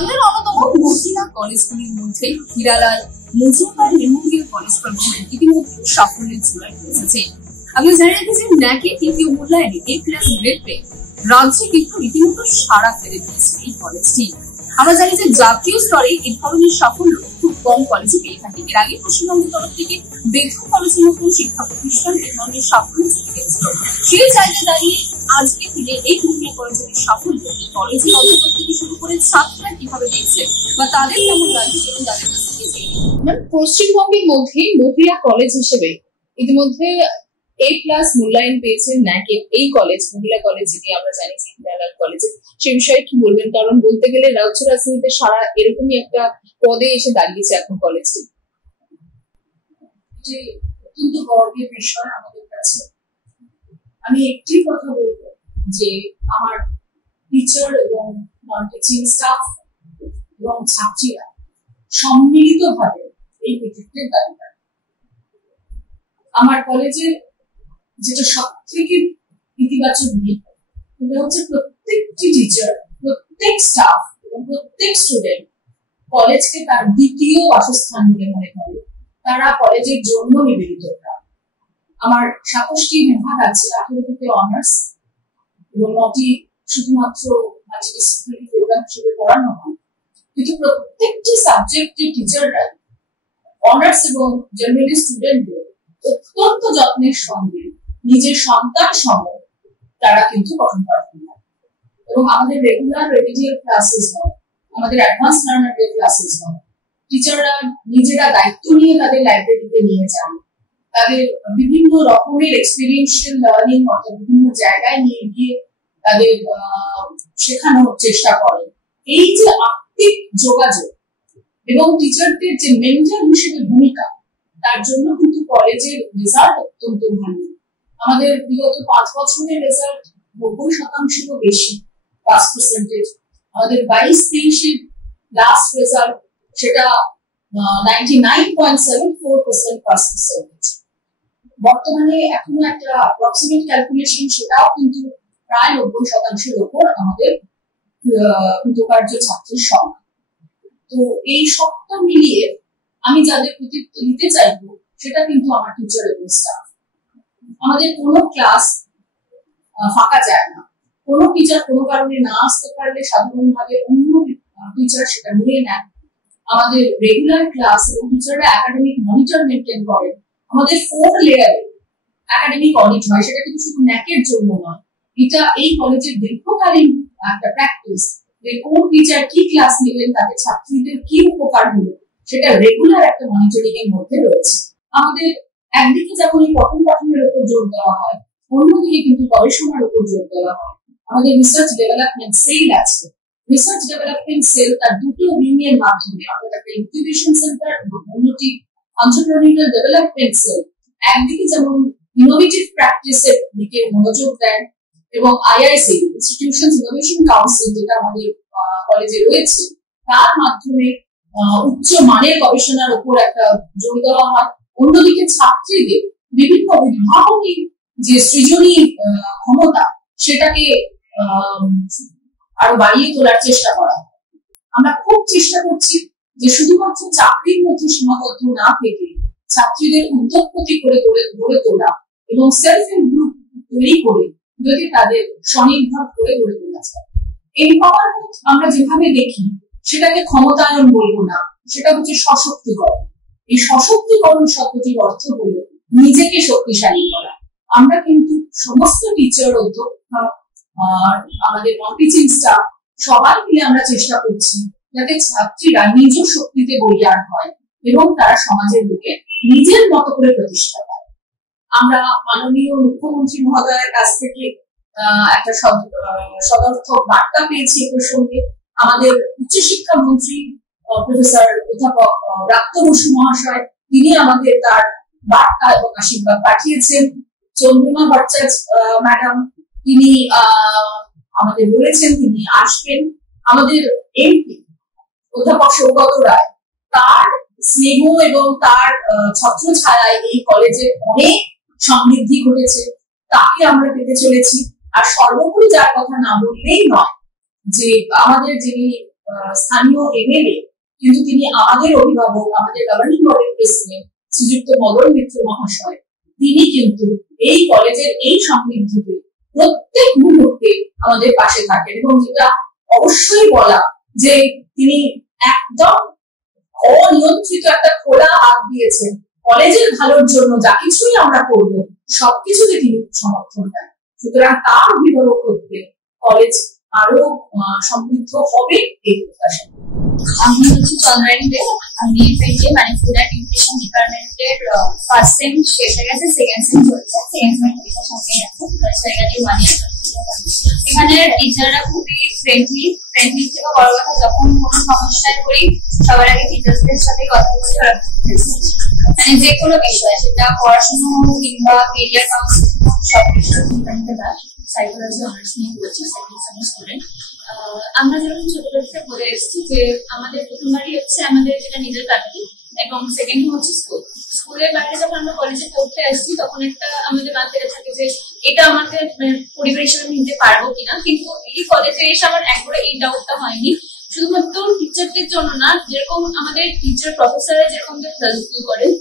বাংলার অন্যতম মহিলা কলেজগুলির মধ্যে Hiralal Majumdar Memorial college for women ইতিমধ্যে সাফল্যের চূড়ায় পৌঁছেছে। আপনি জানেন যে ন্যাকে তৃতীয় মূল্যায়নে A+ গ্রেড পেয়ে রাজ্যে কিন্তু রীতিমতো সাড়া ফেলে দিয়েছে এই কলেজটি। আমরা জানি যে জাতীয় স্তরে এই ধরনের সাফল্য খুব কম কলেজে পেয়ে থাকে। এর আগে পশ্চিমবঙ্গের তরফ থেকে বেথুন কলেজের মতন শিক্ষা প্রতিষ্ঠান এ ধরনের সাফল্য চলে গেছিল। সেই জায়গায় দাঁড়িয়ে আজকে দিনে এই মহিলা কলেজের সাফল্য কলেজের অধ্যাপক থেকে শুরু করে ছাত্ররা কিভাবে দেখছে বা তাদের কেমন লাগছে এবং তাদের কাছ থেকে পশ্চিমবঙ্গের মধ্যে মহিলা কলেজ হিসেবে ইতিমধ্যে A+ মূল্যায়ন পেয়েছে ন্যাকে এই কলেজ, মহিলা কলেজ যেটি আমরা জানি যে হীরালাল কলেজে। সে বিষয়ে কি বলবেন? কারণ বলতে গেলে রাজ্য রাজনীতিতে সারা এরকমই একটা পদে এসে দাঁড়িয়েছে এখন কলেজটি। যে অত্যন্ত গর্বের বিষয় আমাদের কাছে। আমি একটি কথা বলবো যে আমার টিচার এবং নন টিচিং স্টাফ এবং ছাত্রীরা সম্মিলিতভাবে এই কৃতিত্বের দাবিদার। আমার কলেজে যেটা সব থেকে ইতিবাচক দিক সেটা হচ্ছে প্রত্যেকটি টিচার, প্রত্যেক স্টাফ এবং প্রত্যেক স্টুডেন্ট কলেজকে তার দ্বিতীয় বাসস্থান বলে মনে করে। তারা কলেজের জন্য নিবেদিত। আমার 27টি বিভাগ আছে, 18টিতে অনার্স এবং 9টি শুধুমাত্র মাল্টিডিসিপ্লিনারি প্রোগ্রাম হিসেবে পড়ানো হয়। কিন্তু প্রত্যেকটি সাবজেক্টের টিচাররা অনার্স এবং জেনারেলি স্টুডেন্টদের অত্যন্ত যত্নের সঙ্গে নিজের সন্তান সম তারা কিন্তু পঠন পাঠন হয়। এবং আমাদের রেগুলার রেমিডিয়াল ক্লাসেস হয়, আমাদের অ্যাডভান্স লার্নারদের ক্লাসেস হয়। টিচাররা নিজেরা দায়িত্ব নিয়ে তাদের লাইব্রেরিতে নিয়ে যান, তাদের বিভিন্ন রকমের এক্সপেরিয়েন্সিয়াল লার্নিং অর্থাৎ বিভিন্ন জায়গায় নিয়ে গিয়ে তাদের শেখানোর চেষ্টা করেন। এই যে আত্মিক যোগাযোগ এবং টিচারদের যে মেন্টর হিসেবে ভূমিকা, তার জন্য কিন্তু কলেজের রেজাল্ট অত্যন্ত ভালো। আমাদের বিগত 5 বছরের রেজাল্ট 90% বেশি পাস পার্সেন্টেজ। আমাদের 22-23 লাস্ট রেজাল্ট সেটা 99.74% পাস পার্সেন্টেজ। বর্তমানে এখনো একটা অ্যাপ্রক্সিমেট ক্যালকুলেশন, সেটাও কিন্তু প্রায় 90%-এর উপর আমাদের কৃতকার্য ছাত্রীর সংখ্যা। তো এই সবটা মিলিয়ে আমি যাদের কৃতিত্ব দিতে চাইবো সেটা কিন্তু আমার টিচার এবং স্টাফ। আমাদের কোনো ক্লাস ফাঁকা যায় না। কোনো টিচার কোনো কারণে না আসতে পারলে সাধারণভাবে অন্য টিচার সেটা নিয়ে নেন। আমাদের রেগুলার ক্লাস এবং টিচাররা একাডেমিক মনিটর মেনটেন করেন। আমাদের 4 লেয়ারে একাডেমিক অডিট হয়, সেটা কিন্তু শুধু ন্যাকের জন্য নয়, এটা এই কলেজের দীর্ঘকালীন একটা প্র্যাকটিস যে কোন টিচার কি ক্লাস নিলেন, তাতে ছাত্রীদের কি উপকার হলো, সেটা রেগুলার একটা মনিটরিং এর মধ্যে রয়েছে। আমাদের একদিকে যেমন এই পঠন পাঠনের উপর জোর দেওয়া হয়, অন্যদিকে কিন্তু গবেষণার উপর জোর দেওয়া হয়। আমাদের রিসার্চ ডেভেলপমেন্ট সেল আছে। রিসার্চ ডেভেলপমেন্ট সেল তার দুটো উইংয়ের মাধ্যমে, অর্থাৎ একটা ইনকিউবেশন সেন্টার এবং অন্যটি এন্টারপ্রেনিউরিয়াল ডেভেলপমেন্ট সেল, একদিকে যেমন ইনোভেটিভ প্র্যাকটিসের দিকে মনোযোগ দেন এবং আইআইসি ইনস্টিটিউশনস ইনোভেশন কাউন্সিল যেটা আমাদের কলেজে রয়েছে, তার মাধ্যমে উচ্চ মানের গবেষণার উপর একটা জোর দেওয়া হয়। অন্যদিকে ছাত্রীদের বিভিন্ন উদ্ভাবনী যে সৃজনী ক্ষমতা, সেটাকে আরো বাড়িয়ে তোলার চেষ্টা করা হয়। আমরা খুব চেষ্টা করছি যে শুধুমাত্র চাকরির মধ্যে সীমাবদ্ধ না থেকে ছাত্রীদের উদ্যোগপতি করে গড়ে তোলা এবং সেলফ হেল্প গ্রুপ তৈরি করে যদি তাদের স্বনির্ভর করে গড়ে তোলা যায়। এমপাওয়ারমেন্ট আমরা যেভাবে দেখি সেটাকে ক্ষমতায়ন বলবো না, সেটা হচ্ছে সশক্তিকরণ। এই সশক্তিকরণ শব্দটির অর্থ হলো নিজেকে শক্তিশালী করা। আমরা কিন্তু সমস্ত টিচার, অধ্যক্ষ, আমাদের নন টিচিং স্টাফ সবাই মিলে আমরা চেষ্টা করছি যাতে ছাত্রীরা নিজ শক্তিতে বলিয়ান হয় এবং তারা সমাজের বুকে নিজের মতো করে প্রতিষ্ঠা পায়। আমরা মাননীয় মুখ্যমন্ত্রী মহোদয়ের কাছ থেকে একটা সদর্থক বার্তা পেয়েছি এ প্রসঙ্গে। আমাদের উচ্চশিক্ষা মন্ত্রী প্রফেসর অধ্যাপক ব্রাত্য বসু মহাশয়, তিনি আমাদের তার বার্তা এবং আশীর্বাদ পাঠিয়েছেন। চন্দ্রিমা ভট্টাচার্য ম্যাডাম, তিনি আমাদের বলেছেন তিনি আসবেন। আমাদের এমপি অধ্যাপক সৌগত রায়, তার স্নেহ এবং তার ছত্র ছায়ায় এই কলেজের অনেক সমৃদ্ধি ঘটেছে, তাকে আমরা পেতে চলেছি। আর সর্বোপরি যার কথা না বললেই নয়, যে আমাদের যিনি স্থানীয় এমএলএ, কিন্তু তিনি আমাদের অভিভাবক, আমাদের গভর্নিং বডির প্রেসিডেন্ট শ্রীযুক্ত মদন মিত্র মহাশয়। তিনি কিন্তু এই কলেজের এই সমৃদ্ধিতে প্রত্যেক মুহূর্তে আমাদের পাশে থাকেন, এবং যেটা অবশ্যই বলা যে তিনি একদম অনিয়ন্ত্রিত একটা খোলা হাত দিয়েছেন কলেজের ভালোর জন্য। যা কিছুই আমরা করব সবকিছুতে তিনি সমর্থন দেন। সুতরাং তার অভিভাবক করতে কলেজ আরো সমৃদ্ধ হবে এই প্রত্যাশা। আমি হচ্ছে চন্দ্রানী দে। আমি এফএনজে মানে ফুড অ্যান্ড নিউট্রিশন ডিপার্টমেন্টের ফার্স্ট সেম শেষ হয়ে গেছে, সেকেন্ড সেম চলছে। সেকেন্ড সেম পরীক্ষা সামনে আছে, জায়গাটি 1 ইয়ার। এখানে টিচাররা খুবই ফ্রেন্ডলি থেকে বড় কথা, যখন কোনো সমস্যায় পড়ি সবার আগে টিচার্সদের সাথে কথা বলতে হয়। মানে যে কোনো বিষয়, সেটা পড়াশোনা হোক কিংবা কেরিয়ার কাউন্সিলিং হোক, সব কিছু সাইকোলজি অনার্স নিয়ে করেছি, সেকেন্ড সেম স্টুডেন্ট। আমরা যেরকম ছোটবেলা থেকে বলে এসেছি যে আমাদের প্রথমবারই হচ্ছে আমাদের যেটা নিজের ফ্যামিলি, এবং সেকেন্ড হচ্ছে স্কুল। স্কুলের বাইরে যখন আমরা কলেজে পড়তে আসছি তখন একটা আমাদের মাথায় থাকে যে এটা আমাদের পরিবার হিসেবে নিতে পারবো কিনা, কিন্তু এই কলেজে এসে আমার একবারে এই ডাউটটা হয়নি। শুধুমাত্র টিচারদের জন্য না, যেরকম আমাদের টিচার প্রফেসররা যেরকম হেল্পফুল করেন,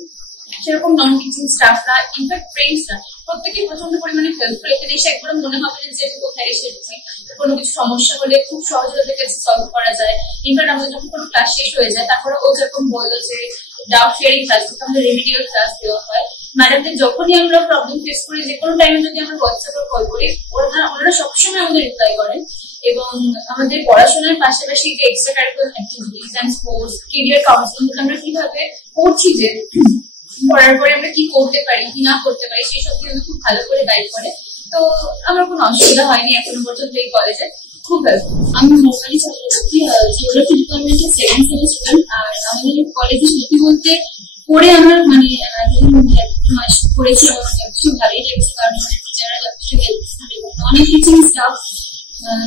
সেরকম নন টিচিং স্টাফরা, ইনফ্যাক্ট ফ্রেন্ডসরা প্রত্যেকে প্রচন্ড পরিমাণে হেল্পফুল। এখানে এসে একবার মনে হবে যে কোথায় এসেছি, কোনো কিছু সমস্যা হলে খুব সহজে ওদের কাছে সলভ করা যায়। ইনফ্যাক্ট আমাদের যখন কোনো ক্লাস শেষ হয়ে যায়, তারপরে ও যেরকম বললো যে ডাউট শেয়ারিং ক্লাস, আমাদের রেমিডিয়াল ক্লাস দেওয়া হয়। ম্যাডামদের যখনই আমরা প্রবলেম ফেস করি, যে কোনো টাইমে যদি আমরা হোয়াটসঅ্যাপে কল করি, ওনারা সবসময় আমাদের রিপ্লাই করেন। এবং আমাদের পড়াশোনার পাশাপাশি যে extra curricular activities and sports, career counselling, আমরা কিভাবে করছি, যে পড়ার পরে আমরা কি করতে পারি কি না করতে পারি, সেই সব কিন্তু খুব ভালো করে গাইড করে। তো আমার কোনো অসুবিধা হয়নি এখনো পর্যন্ত এই কলেজে, খুব হেল্পফুল। আমি মোবাইল চক্রবর্তী, জিওগ্রাফি ডিপার্টমেন্টের সেকেন্ড সেম স্টুডেন্ট। আর আমাদের কলেজে সত্যি বলতে পড়ে আমার মানে মাস পড়েছি, আমার যথেষ্ট ভালোই লেগেছে, কারণ আমাদের টিচাররা যথেষ্ট হেল্পফুল এবং অনেক টিচিং স্টাফ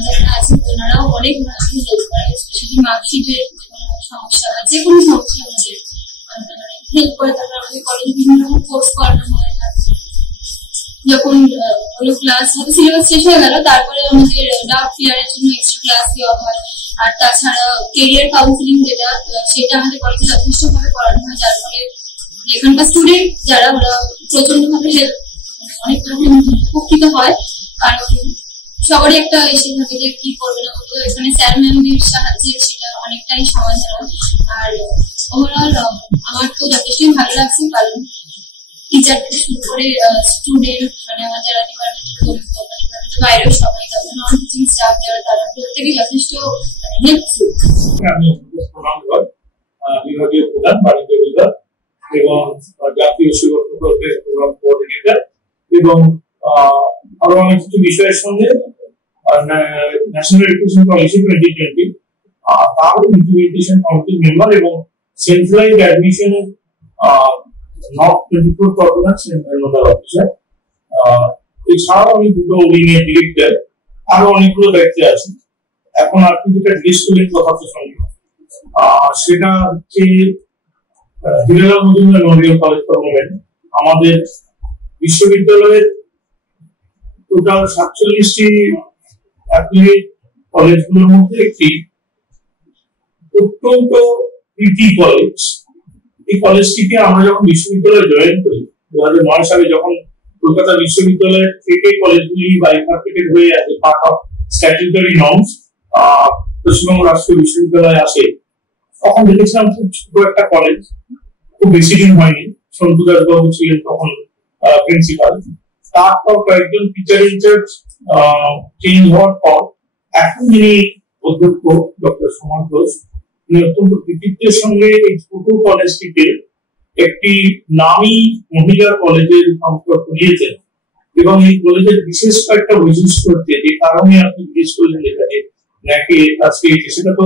যারা আছেন ওনারাও অনেক ভালো হেল্প করে, স্পেশালি মার্কশিটের সমস্যা বা যে কোনো সমস্যা আমাদের হেল্প করে। তারপর আমাদের কলেজে বিভিন্ন রকম কোর্স করানো হয়। যখন হলো ক্লাস হয়তো সিলেবাস শেষ হয়ে গেল, তারপরে আমাদের ডাউট ক্লিয়ারের জন্য এক্সট্রা ক্লাস দেওয়া হয়। আর তাছাড়া কেরিয়ার কাউন্সিলিং যেটা, সেটা আমাদের কলেজে যথেষ্ট ভাবে করানো হয়, যার ফলে এখানকার স্টুডেন্ট যারা ওরা প্রচন্ড ভাবে অনেক রকম উপকৃত হয়। কারণ সবারই একটা এসে থাকে যে কি করবে না করবে, এখানে স্যার ম্যামদের সাহায্যে সেটা অনেকটাই সমাধান হয়। আর ওভারঅল আমার তো যথেষ্টই ভালো লাগছে, কারণ টিচার থেকে শুরু করে স্টুডেন্ট, মানে আমার যারা ডিপার্টমেন্টের বাইরেও সবাই, নন টিচিং স্টাফ যারা, তারা প্রত্যেকেই যথেষ্ট হেল্পফুল। আমি বিভাগীয় প্রধান বাণিজ্য বিভাগ এবং জাতীয় শিক্ষা প্রকল্পের প্রোগ্রাম কোঅর্ডিনেটর, এবং আরো অনেক কিছু বিষয়ের সঙ্গে ন্যাশনাল এডুকেশন পলিসি 2020 তার ইমপ্লিমেন্টেশন কমিটির মেম্বার এবং centralised admission north 24 corporation nodal officer. এছাড়াও আমি দুটো উইংয়ের ডিরেক্টর, আরো অনেকগুলো দায়িত্বে আছি। এখন আপনি যেটা জিজ্ঞেস করলেন কথা প্রসঙ্গে, সেটা হচ্ছে Hiralal Majumdar Memorial college for women. আমাদের বিশ্ববিদ্যালয়ের টোটাল 47টি অ্যাফিলিয়েট কলেজগুলোর মধ্যে একটি অত্যন্ত কৃতি কলেজ। এই কলেজটিকে আমরা যখন বিশ্ববিদ্যালয়ে জয়েন করি 2009 সালে, যখন কলকাতা বিশ্ববিদ্যালয় থেকে কলেজগুলি বাইফার্কেটেড হয়ে আছে part of statutory norms, Paschimbanga রাষ্ট্রীয় বিশ্ববিদ্যালয় আসে, তখন দেখেছিলাম খুব ছোট একটা কলেজ, খুব বেশি দিন হয়নি। সন্তু দাসবাবু ছিলেন তখন প্রিন্সিপাল। তারপর কয়েকজন টিচার ইনচার্জ চেঞ্জ হওয়ার পর এখন যিনি অধ্যক্ষ ডক্টর সুমন ঘোষ, উনি অত্যন্ত কৃতিত্বের সঙ্গে এই ছোট কলেজটিকে একটি নামী মহিলা কলেজের সম্পর্ক দিয়েছেন। এবং এই কলেজের বিশেষ কয়েকটা বৈশিষ্ট্য হচ্ছে, যে কারণে আপনি জিজ্ঞেস করলেন যেটাকে নাকি আজকে, সেটা তো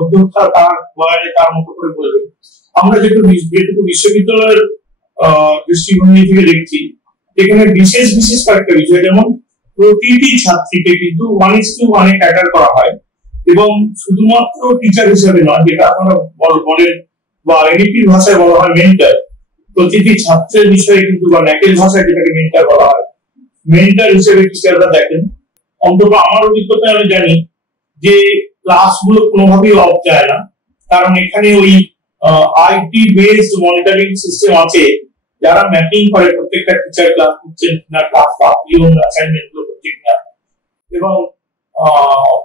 অধ্যক্ষা তার বয়ানে তার মতো করে বলবেন। আমরা যেটুকু বিশ্ববিদ্যালয়ের দৃষ্টিভঙ্গি থেকে দেখছি, এখানে বিশেষ বিশেষ কয়েকটা বিষয়, যেমন প্রতিটি ছাত্রীকে কিন্তু 1:1 ক্যাটার করা হয়, এবং শুধুমাত্র টিচার হিসেবে নয়, যেটা আপনারা বলেন বা এনইপির ভাষায় বলা হয় মেন্টর, প্রতিটি ছাত্রের বিষয়ে কিন্তু, বা ন্যাকের ভাষায় যেটাকে মেন্টর বলা হয়, মেন্টর হিসেবে টিচাররা দেখেন। অন্তত আমার অভিজ্ঞতায় আমি জানি যে ক্লাসগুলো কোনোভাবেই অফ যায় না, কারণ এখানে ওই আইটি বেসড মনিটরিং সিস্টেম আছে, যারা ম্যাপিং করে প্রত্যেকটা টিচার ক্লাস করছেন না, ক্লাস পাঠিয়েও অ্যাসাইনমেন্ট গুলো ঠিক না। এবং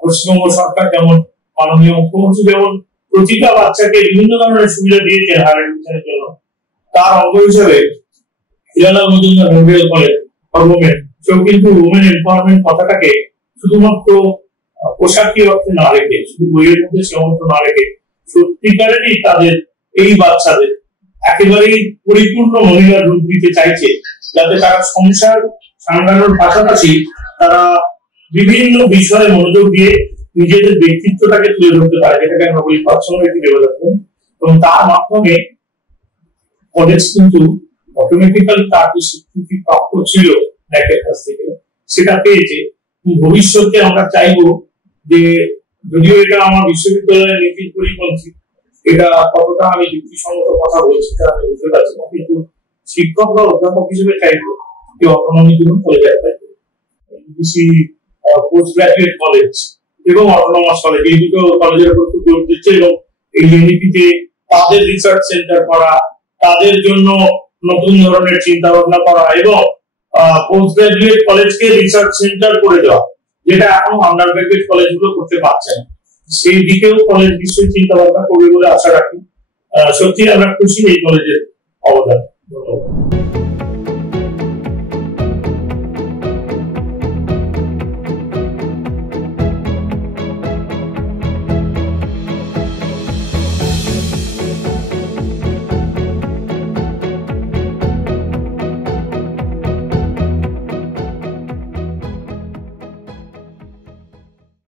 পশ্চিমবঙ্গ সরকার যেমন মাননীয় মুখ্যমন্ত্রী যেমন প্রতিটা বাচ্চাকে বিভিন্ন ধরনের সুবিধা দিয়েছেন হায়ার এডুকেশনের জন্য, তার অঙ্গ হিসেবে Hiralal Majumdar Memorial college for women সেও কিন্তু ওমেন এম্পাওয়ারমেন্ট কথাটাকে শুধুমাত্র পোশাকি অর্থে না রেখে, শুধু বইয়ের মধ্যে সীমাবদ্ধ না রেখে, সত্যিকারেরই তাদের এই বাচ্চাদের একেবারেই পরিপূর্ণ মহিলার রূপ দিতে চাইছে, যাতে তারা সংসার সামলানোর পাশাপাশি তারা বিভিন্ন বিষয়ে মনোযোগ দিয়ে নিজেদের ব্যক্তিত্বটাকে তুলে ধরতে পারে, যেটাকে আমরা বলি পার্সোনালিটি ডেভেলপমেন্ট। এবং তার মাধ্যমে কলেজ কিন্তু অটোমেটিক্যালি তার যে স্বীকৃতি প্রাপ্য ছিল ন্যাকের কাছ থেকে সেটা পেয়েছে। ভবিষ্যতে আমরা চাইবো যে, যদিও এটা আমার বিশ্ববিদ্যালয়ের নীতির পরিপন্থী, এটা কতটা আমি যুক্তিসঙ্গত কথা বলছি তা আমি বুঝতে পারছি না, কিন্তু শিক্ষক বা অধ্যাপক হিসেবে চাইবো যে অটোনমির জন্য কলেজে অ্যাপ্লাই করবে। ইউজিসি পোস্ট গ্রাজুয়েট কলেজ এবং অটোনমাস কলেজ, এই দুটো কলেজের উপর খুব জোর দিচ্ছে এবং এই এনইপিতে তাদের রিসার্চ সেন্টার করা, তাদের জন্য নতুন ধরনের চিন্তা ভাবনা করা এবং পোস্ট গ্রাজুয়েট কলেজকে রিসার্চ সেন্টার করে দেওয়া, যেটা এখন আন্ডার গ্রাজুয়েট কলেজগুলো করতে পারছে না, সেই দিকেও কলেজ নিশ্চয়ই চিন্তা ভাবনা করবে বলে আশা রাখি। সত্যি আমরা খুশি এই কলেজের অবদান। ধন্যবাদ।